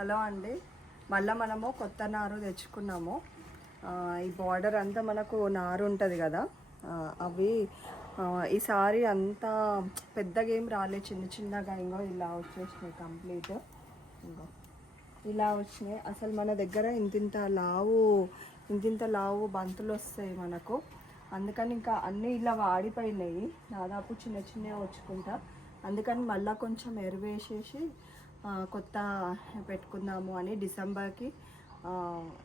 Hello అండి, మళ్ళీ మనము కొత్త నారు తెచ్చుకున్నాము. ఈ బార్డర్ అంతా మనకు నారు ఉంటుంది కదా, అవి ఈసారి అంతా పెద్దగా ఏం రాలేదు, చిన్న చిన్నగా ఇంకో ఇలా వచ్చేసినాయి కంప్లీట్. ఇంకో ఇలా వచ్చినాయి. అసలు మన దగ్గర ఇంతింత లావు బంతులు వస్తాయి మనకు. అందుకని ఇంకా అన్నీ ఇలా వాడిపోయినాయి, దాదాపు చిన్న చిన్నగా వచ్చుకుంటా. అందుకని మళ్ళీ కొంచెం ఎరువేసేసి కొత్త పెట్టుకుందాము అని డిసెంబర్కి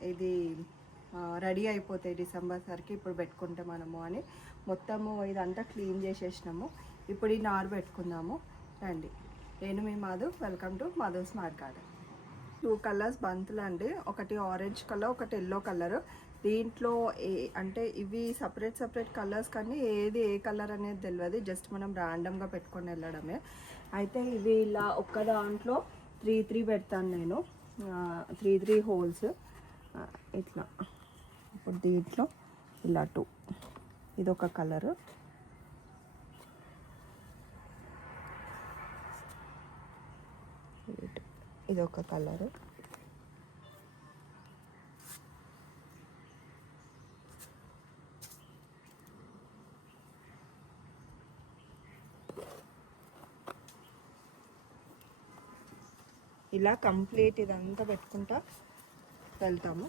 ఇది రెడీ అయిపోతాయి. డిసెంబర్ సరికి ఇప్పుడు పెట్టుకుంటే మనము అని మొత్తము ఇదంతా క్లీన్ చేసేసినాము. ఇప్పుడు ఈ నారు పెట్టుకుందాము రండి. నేను మీ Madhu, welcome to Madhu smart garden. 2 colours బంతులు అండి, ఒకటి ఆరెంజ్ కలర్, ఒకటి ఎల్లో కలర్. దీంట్లో అంటే ఇవి సపరేట్ కలర్స్, కానీ ఏది ఏ కలర్ అనేది తెలియదు, జస్ట్ మనం ర్యాండమ్గా పెట్టుకొని వెళ్ళడమే. అయితే ఇవి ఇలా ఒక్క దాంట్లో 3 పెడతాను నేను, 3 హోల్స్ ఇట్లా. ఇప్పుడు దీంట్లో ఇలా 2, ఇదొక కలరు, ఇదొక కలరు, ఇలా కంప్లీట్ ఇదంతా పెట్టుకుంటా వెళ్తాము.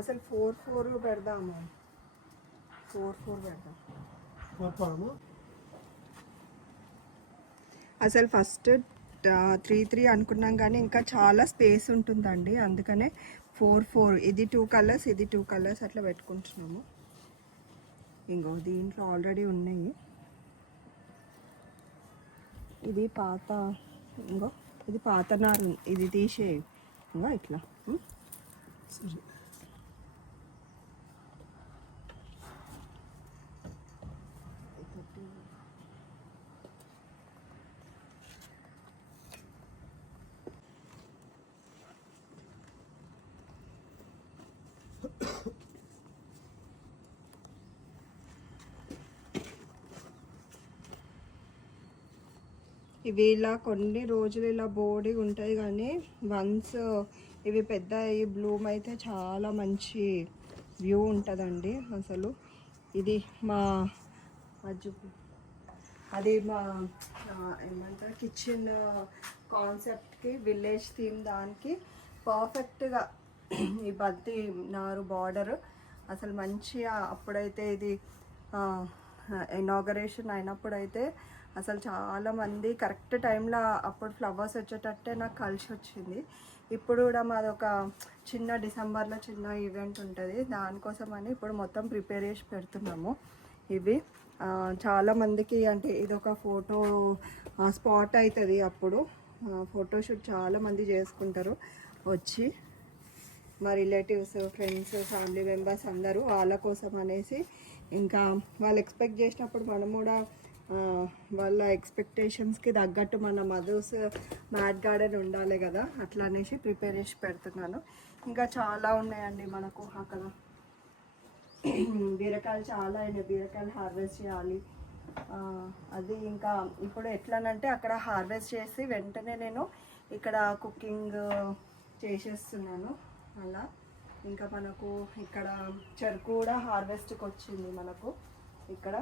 అసలు 4 పెడదాము, 4 పెడదాం. అసలు ఫస్ట్ 3 అనుకున్నాం, కానీ ఇంకా చాలా స్పేస్ ఉంటుందండి, అందుకనే 4 ఇది 2 కలర్స్, ఇది 2 కలర్స్ అట్లా పెట్టుకుంటున్నాము. ఇంకో దీంట్లో ఆల్రెడీ ఉన్నాయి. ఇది పాత, ఇంకో ఇది పాత నారు, ఇది తీసే ఇంకో ఇట్లా. సరే, ఇవి ఇలా కొన్ని రోజులు ఇలా బోడిగా ఉంటాయి, కానీ వన్స్ ఇవి పెద్ద ఈ బ్లూమ్ అయితే చాలా మంచి వ్యూ ఉంటుందండి. అసలు ఇది మా ఏమంటారు కిచెన్ కాన్సెప్ట్కి, విలేజ్ థీమ్ దానికి పర్ఫెక్ట్గా ఈ బంతి నారు బార్డర్ అసలు మంచిగా. అప్పుడైతే ఇది ఇనాగరేషన్ అయినప్పుడైతే అసలు చాలామంది కరెక్ట్ టైంలో అప్పుడు ఫ్లవర్స్ వచ్చేటట్టే నాకు కలిసి వచ్చింది. ఇప్పుడు కూడా మాది ఒక చిన్న డిసెంబర్లో చిన్న ఈవెంట్ ఉంటుంది, దానికోసమని ఇప్పుడు మొత్తం ప్రిపేర్ చేసి పెడుతున్నాము. ఇవి చాలామందికి అంటే ఇదొక ఫోటో స్పాట్ అవుతుంది. అప్పుడు ఫోటోషూట్ చాలామంది చేసుకుంటారు వచ్చి, మా రిలేటివ్స్, ఫ్రెండ్స్, ఫ్యామిలీ మెంబర్స్ అందరూ. వాళ్ళ కోసం అనేసి ఇంకా వాళ్ళు ఎక్స్పెక్ట్ చేసినప్పుడు మనం కూడా వాళ్ళ ఎక్స్పెక్టేషన్స్కి తగ్గట్టు మన మధుస్ మ్యాట్ గార్డెన్ ఉండాలి కదా, అట్లా అనేసి ప్రిపేర్ చేసి పెడుతున్నాను. ఇంకా చాలా ఉన్నాయండి మనకు అక్కడ. బీరకాయలు చాలా అయినాయి, బీరకాయలు హార్వెస్ట్ చేయాలి. అది ఇంకా ఇప్పుడు ఎట్లానంటే అక్కడ హార్వెస్ట్ చేసి వెంటనే నేను ఇక్కడ కుకింగ్ చేసేస్తున్నాను అలా. ఇంకా మనకు ఇక్కడ చెరుకు కూడా హార్వెస్ట్కి వచ్చింది మనకు ఇక్కడ.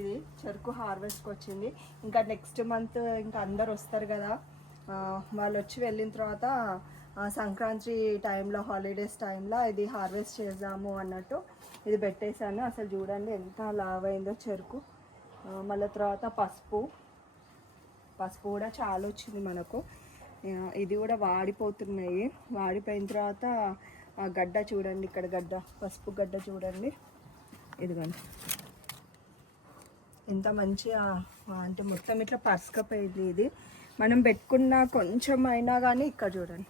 ఇది చెరుకు హార్వెస్ట్కి వచ్చింది. ఇంకా నెక్స్ట్ మంత్ ఇంకా అందరు వస్తారు కదా, వాళ్ళు వచ్చి వెళ్ళిన తర్వాత సంక్రాంతి టైంలో, హాలిడేస్ టైంలో ఇది హార్వెస్ట్ చేద్దాము అన్నట్టు ఇది పెట్టేశాను. అసలు చూడండి ఎంత లావైందో చెరుకు. మళ్ళీ తర్వాత పసుపు కూడా చాలా వచ్చింది మనకు. ఇది కూడా వాడిపోతున్నాయి. వాడిపోయిన తర్వాత ఆ గడ్డ చూడండి, ఇక్కడ గడ్డ, పసుపు గడ్డ చూడండి, ఇదిగోండి ఎంత మంచిగా అంటే మొత్తం ఇట్లా పరుసుకపోయింది. ఇది మనం పెట్టుకున్న కొంచెం అయినా కానీ ఇక్కడ చూడండి,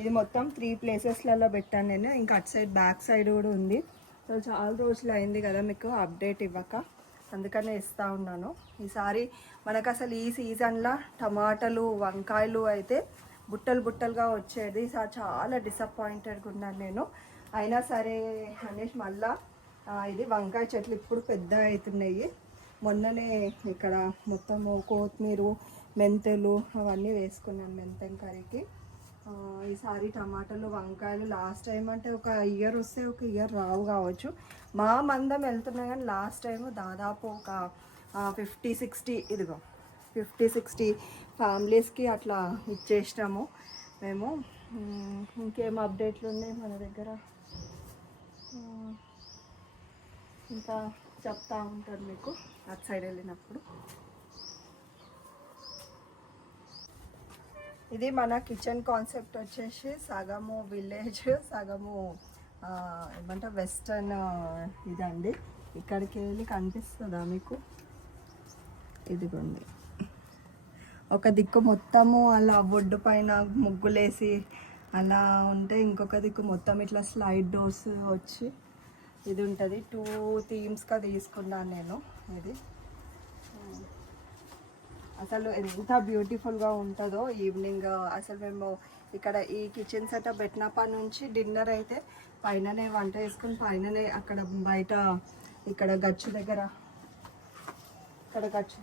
ఇది మొత్తం 3 ప్లేసెస్లలో పెట్టాను నేను. ఇంకా అటు సైడ్ బ్యాక్ సైడ్ కూడా ఉంది. సో చాలా రోజులు అయింది కదా మీకు అప్డేట్ ఇవ్వక. అందుకనే ఇస్తూ ఉన్నాను. ఈసారి మనకు అసలు ఈ సీజన్లో టమాటాలు వంకాయలు అయితే బుట్టలు బుట్టలుగా వచ్చేది. ఈసారి చాలా డిసప్పాయింటెడ్గా ఉన్నాను నేను. అయినా సరే అనేసి మళ్ళా ఇది వంకాయ చెట్లు ఇప్పుడు పెద్ద అవుతున్నాయి. మొన్ననే ఇక్కడ మొత్తము కొత్తిమీర మెంతులు అవన్నీ వేసుకున్నాను మెంతం కర్రీకి. ఈసారి టమాటాలు వంకాయలు లాస్ట్ టైం అంటే ఒక ఇయర్ వస్తే ఒక ఇయర్ రావు కావచ్చు. మా మందం వెళ్తున్నాయి కానీ లాస్ట్ టైం దాదాపు ఒక 50-60 ఇదిగో 50-60 ఫ్యామిలీస్కి అట్లా ఇచ్చేసినాము మేము. ఇంకేం అప్డేట్లు ఉన్నాయి మన దగ్గర ఇంకా చెప్తా ఉంటాను మీకు అటు సైడ్ వెళ్ళినప్పుడు. ఇది మన కిచెన్ కాన్సెప్ట్ వచ్చేసి సగము విలేజ్ సగము ఏమంటే వెస్టర్న్ ఇదండి. ఇక్కడికి వెళ్ళి కనిపిస్తుందా మీకు? ఇదిగోండి, ఒక దిక్కు మొత్తము అలా ఒడ్డు పైన ముగ్గులేసి అలా ఉంటే, ఇంకొక దిక్కు మొత్తం ఇట్లా స్లైడ్ డోర్స్ వచ్చి ఇది ఉంటుంది. 2 థీమ్స్గా తీసుకున్నాను నేను. ఇది అసలు ఎంత బ్యూటిఫుల్గా ఉంటుందో ఈవినింగ్. అసలు మేము ఇక్కడ ఈ కిచెన్ సెటప్ పెట్టినప్పటి నుంచి డిన్నర్ అయితే పైననే వంట వేసుకుని పైననే అక్కడ బయట ఇక్కడ గచ్చు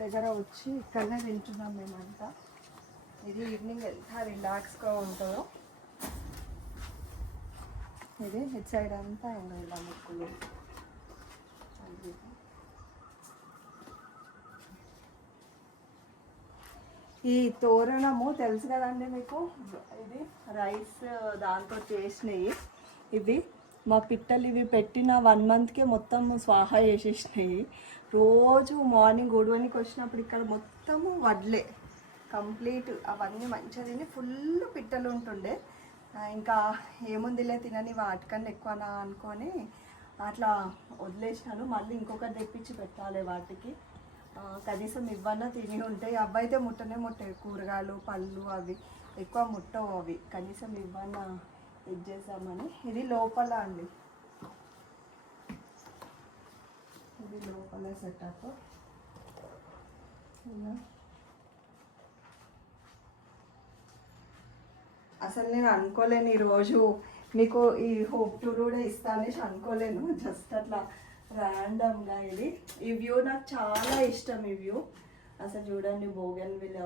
దగ్గర వచ్చి ఇక్కడనే తింటున్నాం మేమంతా. ఇది ఈవినింగ్ ఎంత రిలాక్స్గా ఉంటుందో. ఇది ఇటు సైడ్ అంతా ఇంకా ఇలా ముక్కులు. ఈ తోరణము తెలుసు కదండి మీకు, ఇది రైస్ దాంతో చేసినాయి. ఇవి మా పిట్టలు ఇవి పెట్టిన 1 మంత్కే మొత్తం స్వాహా చేసేసినాయి. రోజు మార్నింగ్ గొడవనికి వచ్చినప్పుడు ఇక్కడ మొత్తము వడ్లే కంప్లీట్. అవన్నీ మంచిగా తిని ఫుల్ పిట్టలు ఉంటుండే. ఇంకా ఏముందిలే తినని వాటికన్నా ఎక్కువనా అనుకొని అట్లా వదిలేసినాను. మళ్ళీ ఇంకొకటి తెప్పించి పెట్టాలి వాటికి. కనీసం ఇవ్వన్నా తిని ఉంటాయి. అవి అయితే ముట్టనే కూరగాయలు పళ్ళు అవి ఎక్కువ ముట్టవు. అవి కనీసం ఇవ్వన్నా ఇది చేద్దామని. ఇది లోపల అండి, ఇది లోపల సెటప్. అసలు నేను అనుకోలేను ఈరోజు మీకు ఈ హోప్ టూర్ కూడా ఇస్తానేసి అనుకోలేను. జస్ట్ అట్లా ర్యాండమ్గా ఇది. ఈ వ్యూ నాకు చాలా ఇష్టం. ఈ వ్యూ అసలు చూడండి, బోగన్విల్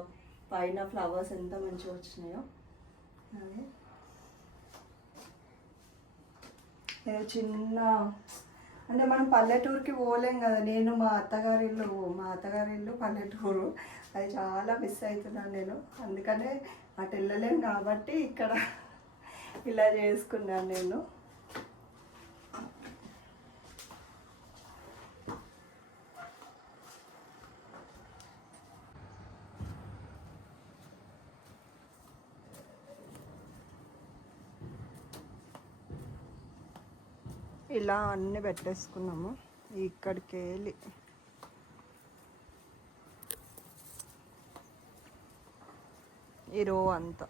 పైన ఫ్లవర్స్ ఎంత మంచిగా వచ్చినాయో. చిన్న అంటే మనం పల్లెటూరుకి పోలేం కదా. నేను మా అత్తగారి ఇల్లు పల్లెటూరు. అది చాలా మిస్ అవుతున్నాను నేను. అందుకనే అటు వెళ్ళలేను కాబట్టి ఇక్కడ ఇలా చేసుకున్నాను నేను. ఇలా అన్నీ పెట్టేసుకున్నాము. ఇక్కడికి వెళ్ళి ఈ రో అంతా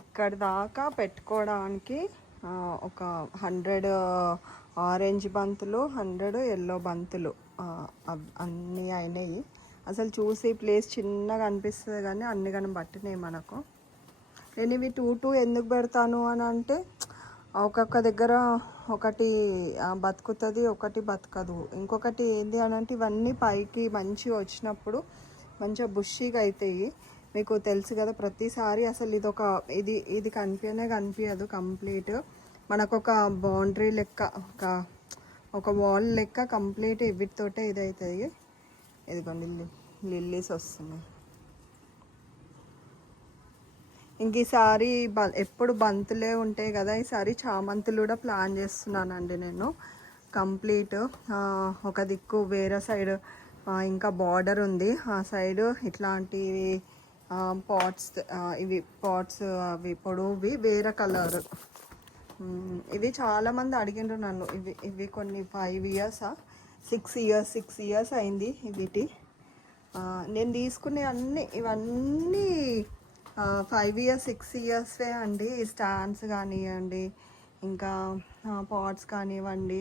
ఇక్కడ దాకా పెట్టుకోవడానికి ఒక 100 ఆరెంజ్ బంతులు, 100 ఎల్లో బంతులు అన్నీ అయినాయి. అసలు చూసి ప్లేస్ చిన్నగా అనిపిస్తుంది కానీ అన్ని గనం పట్టినాయి మనకు. నేను ఇవి 2 ఎందుకు పెడతాను అని అంటే, ఒక్కొక్క దగ్గర ఒకటి బతుకుతుంది, ఒకటి బతకదు. ఇంకొకటి ఏంటి అని అంటే, ఇవన్నీ పైకి మంచిగా వచ్చినప్పుడు మంచిగా బుషీగా అవుతాయి. మీకు తెలుసు కదా, ప్రతిసారి అసలు ఇది కనిపించదు కంప్లీట్. మనకు ఒక బౌండరీ లెక్క, ఒక వాల్ లెక్క కంప్లీట్ వీటితోటే ఇది అవుతుంది. ఇదిగోండి లిల్లీస్ వస్తున్నాయి. ఇంక ఈసారి ఎప్పుడు బంతులే ఉంటాయి కదా, ఈసారి చామంతులు కూడా ప్లాన్ చేస్తున్నానండి నేను. కంప్లీట్ ఒక దిక్కు వేరే సైడ్ ఇంకా బార్డర్ ఉంది, ఆ సైడ్ ఇట్లాంటివి పాట్స్, ఇవి పాట్స్ అవి పొడవువి వేరే కలర్. ఇవి చాలామంది అడిగిండ్రు నన్ను. ఇవి కొన్ని 5 ఇయర్స్ 6 ఇయర్స్ అయింది వీటి. నేను తీసుకునే ఇవన్నీ 5 ఇయర్స్ 6 ఇయర్సే అండి. స్టాండ్స్ కానివ్వండి, ఇంకా పాట్స్ కానివ్వండి,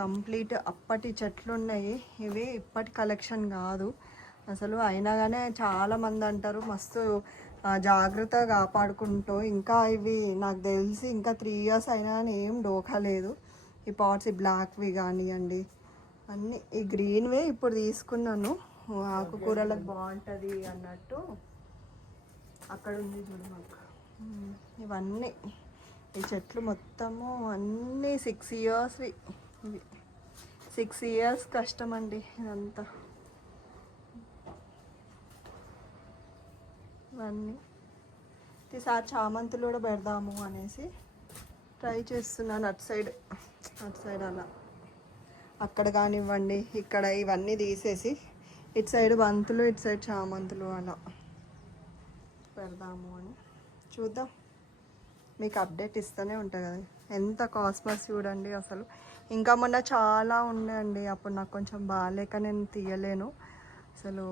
కంప్లీట్ అప్పటి చెట్లు ఉన్నాయి. ఇవి ఇప్పటి కలెక్షన్ కాదు అసలు. అయినా కానీ చాలామంది అంటారు మస్తు జాగ్రత్తగా కాపాడుకుంటూ. ఇంకా ఇవి నాకు తెలిసి ఇంకా 3 years అయినా కానీ ఏం డోకా లేదు. ఈ పాట్స్, ఈ బ్లాక్వి కానివ్వండి అన్నీ. ఈ గ్రీన్వే ఇప్పుడు తీసుకున్నాను, ఆకుకూరలకు బాగుంటుంది అన్నట్టు. అక్కడ ఉంది చూడు మాకు. ఇవన్నీ ఈ చెట్లు మొత్తము అన్నీ 6 yearsవి. ఇవి 6 years కష్టం అండి ఇదంతా. ఇవన్నీ ఈసారి చామంతులు కూడా పెడదాము అనేసి ట్రై చేస్తున్నాను. అటు సైడ్ అలా. అక్కడ కానివ్వండి, ఇక్కడ ఇవన్నీ తీసేసి ఇటు సైడ్ బంతులు, ఇటు సైడ్ చామంతులు అలా పెడదాము అని చూద్దాం. మీకు అప్డేట్ ఇస్తూనే ఉంటాయి కదా. ఎంత కాస్మస్ చూడండి అసలు. ఇంకా మొన్న చాలా ఉన్నాయండి, అప్పుడు నాకు కొంచెం బాగాలేక నేను తీయలేను. అసలు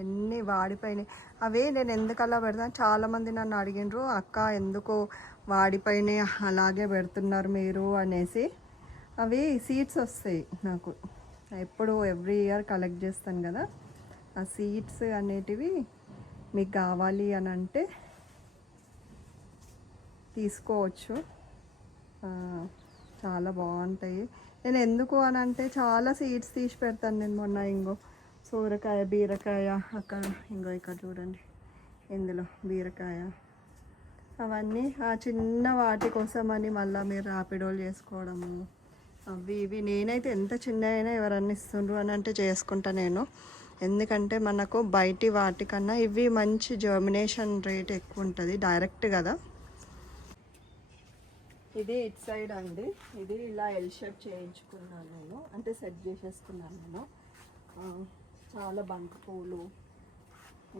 ఎన్ని వాడిపోయినాయి అవి. నేను ఎందుకు అలా పెడతాను, చాలామంది నన్ను అడిగినారు, అక్క ఎందుకు వాడిపోయినాయి అలాగే పెడుతున్నారు మీరు అనేసి. అవి సీడ్స్ వస్తాయి నాకు. ఎప్పుడు ఎవ్రీ ఇయర్ కలెక్ట్ చేస్తాను కదా, ఆ సీడ్స్ అనేటివి మీకు కావాలి అని అంటే తీసుకోవచ్చు. చాలా బాగుంటాయి. నేను ఎందుకు అని అంటే చాలా సీడ్స్ తీసి పెడతాను నేను. మొన్న ఇంకో సోరకాయ, బీరకాయ, అక్కడ ఇంకో ఇక్కడ చూడండి, ఇందులో బీరకాయ, అవన్నీ ఆ చిన్న వాటి కోసమని మళ్ళీ మీరు ర్యాపిడోలు చేసుకోవడము అవి ఇవి. నేనైతే ఎంత చిన్న అయినా ఎవరన్నా ఇస్తుండ్రు అని అంటే చేసుకుంటా నేను. ఎందుకంటే మనకు బయటి వాటికన్నా ఇవి మంచి జర్మినేషన్ రేట్ ఎక్కువ ఉంటుంది, డైరెక్ట్ కదా. ఇది ఇటు సైడ్ అండి. ఇది ఇలా ఎల్ షేప్ చేయించుకున్నాను నేను, అంటే సెట్ చేసేసుకున్నాను నేను. చాలా బంతి పూలు,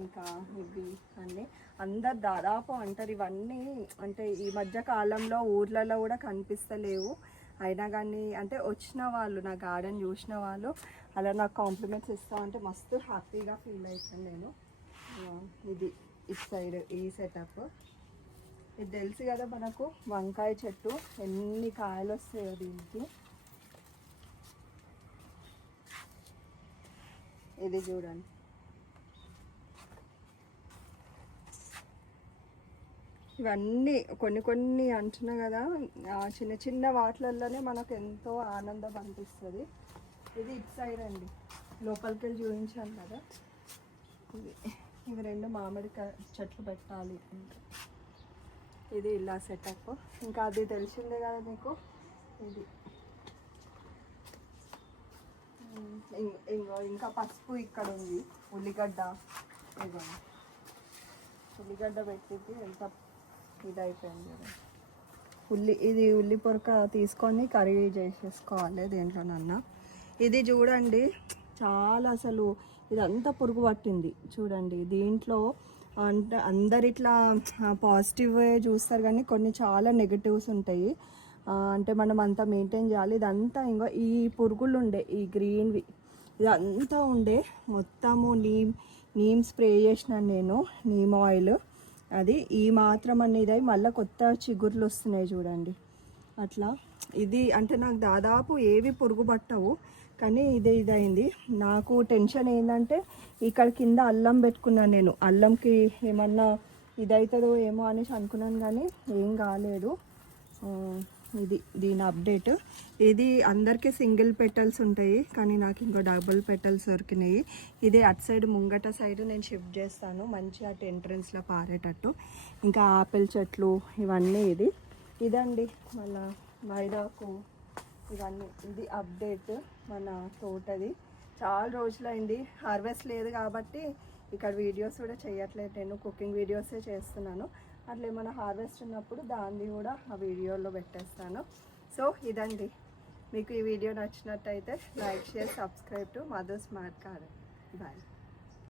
ఇంకా ఇవి అన్నీ. అందరు దాదాపు అంటారు ఇవన్నీ, అంటే ఈ మధ్య కాలంలో ఊర్లలో కూడా కనిపిస్తలేవు. అయినా కానీ అంటే వచ్చిన వాళ్ళు, నా గార్డెన్ చూసిన వాళ్ళు అలా నాకు కాంప్లిమెంట్స్ ఇస్తా అంటే మస్తు హ్యాపీగా ఫీల్ అవుతాను నేను. ఇది ఇటు సైడ్ ఈ సెటప్. ఇది తెలుసు కదా మనకు, వంకాయ చెట్టు ఎన్ని కాయలు వస్తాయో దీనికి. ఇది చూడండి, ఇవన్నీ కొన్ని అంటున్నా కదా, చిన్న చిన్న వాటిలలోనే మనకు ఎంతో ఆనందం అనిపిస్తుంది. ఇది ఇటు సైడ్ అండి, లోపలికి వెళ్ళి చూపించాను కదా. ఇవి 2 మామిడికాయ చెట్లు పెట్టాలి. ఇది ఇలా సెటప్. ఇంకా అది తెలిసిందే కదా మీకు. ఇది ఇంకా పసుపు ఇక్కడ ఉంది, ఉల్లిగడ్డ. ఉల్లిగడ్డ పెట్టింది ఎంత ఇదైపోయింది కదా. ఇది ఉల్లి పొరక తీసుకొని కర్రీ చేసేసుకోవాలి దేంట్లోనన్నా. ఇది చూడండి చాలా అసలు ఇదంతా పురుగు పట్టింది చూడండి. దీంట్లో అంటే అందరు ఇట్లా పాజిటివ్ చూస్తారు కానీ కొన్ని చాలా నెగటివ్స్ ఉంటాయి. అంటే మనం అంతా మెయింటైన్ చేయాలి. ఇదంతా ఇంకా ఈ పురుగులు ఉండే, ఈ గ్రీన్వి ఇదంతా ఉండే మొత్తము నీమ్ స్ప్రే చేసినాను నేను, నీమ్ ఆయిల్. అది ఈ మాత్రం అనేది మళ్ళీ కొత్త చిగుర్లు వస్తున్నాయి చూడండి అట్లా. ఇది అంటే నాకు దాదాపు ఏవి పురుగు పట్టవు, కానీ ఇదైంది. నాకు టెన్షన్ ఏంటంటే ఇక్కడ కింద అల్లం పెట్టుకున్నాను నేను. అల్లంకి ఏమన్నా ఇదవుతుందో ఏమో అనేసి అనుకున్నాను, కానీ ఏం కాలేదు. ఇది దీని అప్డేట్. ఇది అందరికీ సింగిల్ పెటల్స్ ఉంటాయి, కానీ నాకు ఇంకో డబుల్ పెటల్స్ దొరికినాయి. ఇది అటు సైడ్ ముంగట సైడ్ నేను షిఫ్ట్ చేస్తాను, మంచి అటు ఎంట్రన్స్లో పారేటట్టు. ఇంకా ఆపిల్ చెట్లు ఇవన్నీ. ఇదండి మళ్ళా మైదాకు ఇవన్నీ. ఇది అప్డేట్ మన తోటది. చాలా రోజులైంది, హార్వెస్ట్ లేదు కాబట్టి ఇక్కడ వీడియోస్ కూడా చేయట్లేదు నేను, కుకింగ్ వీడియోసే చేస్తున్నాను. అట్లా ఏమైనా హార్వెస్ట్ ఉన్నప్పుడు దాన్ని కూడా ఆ వీడియోలో పెట్టేస్తాను. సో ఇదండి, మీకు ఈ వీడియో నచ్చినట్టయితే like, share, subscribe to Madhu smart garden. Bye.